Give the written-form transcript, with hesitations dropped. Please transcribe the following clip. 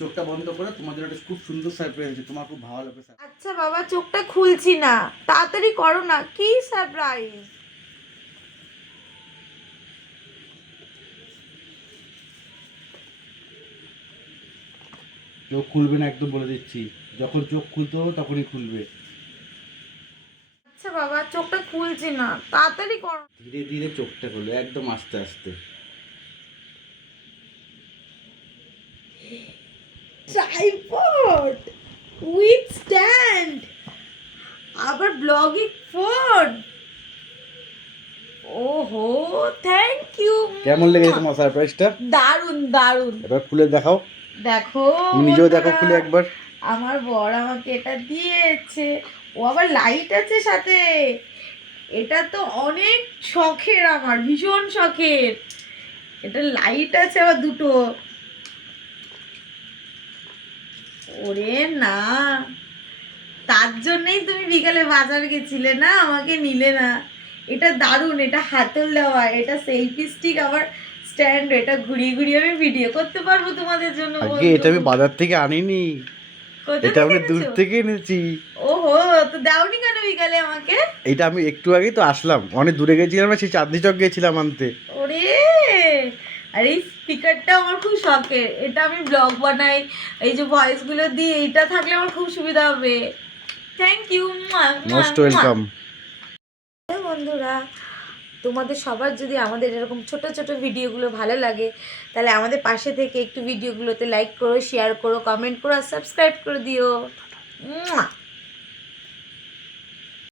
চোখটা বন্ধ করে তোমাদের একটা খুব সুন্দর সারপ্রাইজ আছে, তোমার খুব ভালো লাগবে। আচ্ছা বাবা, চোখটা খুলছি না, তাড়াতাড়ি করো না। কি সারপ্রাইজ? চোখ খুলবে না, একদম বলে দিচ্ছি। যখন চোখ খুলতে হবে তখনই খুলবে। আচ্ছা বাবা, চোখটা খুলছি না, তাড়াতাড়ি করো। ধীরে ধীরে চোখটা খুলো, একদম আস্তে আস্তে। ট্রাইপড উইথ স্ট্যান্ড, আবার ব্লগিং ফোন। ওহো, থ্যাংক ইউ। কেমন লেগেছে তোমার সারপ্রাইজটা? দারুন দারুন। এবার খুলে দেখাও, দেখো তুমি নিজেও দেখো বন্ধুরা, খুলে একবার। আমার বর আমাকে এটা দিয়েছে। ও আবার লাইট আছে সাথে। এটা তো অনেক শখের, আমার ভীষণ শখের। এটা লাইট আছে আবার দুটো। ওরে না, তার জন্যই তুমি বিকালে বাজার গেছিলে না, আমাকে নিলে না। এটা দারুণ, এটা হাতল দেওয়া, এটা সেলফি স্টিক, আবার স্ট্যান্ড। এটা ঘুরিয়ে ঘুরিয়ে আমি ভিডিও করতে পারবো তোমাদের জন্য। আগে এটা আমি বাজার থেকে আনিনি, এটা আমি দূর থেকে এনেছি। ওহো, তো দাওনি কেন বিকালে আমাকে? এটা আমি একটু আগেই তো আসলাম, অনেক দূরে গেছিলাম না, সেই চাঁদনি চক গেছিলাম আনতে। ওরে, আর এই স্পিকারটা আমার খুব শখের। এটা আমি ব্লগ বানাই, এই যে ভয়েসগুলো দিই, এইটা থাকলে আমার খুব সুবিধা হবে। Thank you. Most welcome. বন্ধুরা, তোমাদের সবার যদি আমাদের এরকম ছোট ছোট ভিডিওগুলো ভালো লাগে, তাহলে আমাদের পাশে থেকে একটু ভিডিওগুলোতে লাইক করো, শেয়ার করো, কমেন্ট করো আর সাবস্ক্রাইব করে দিও।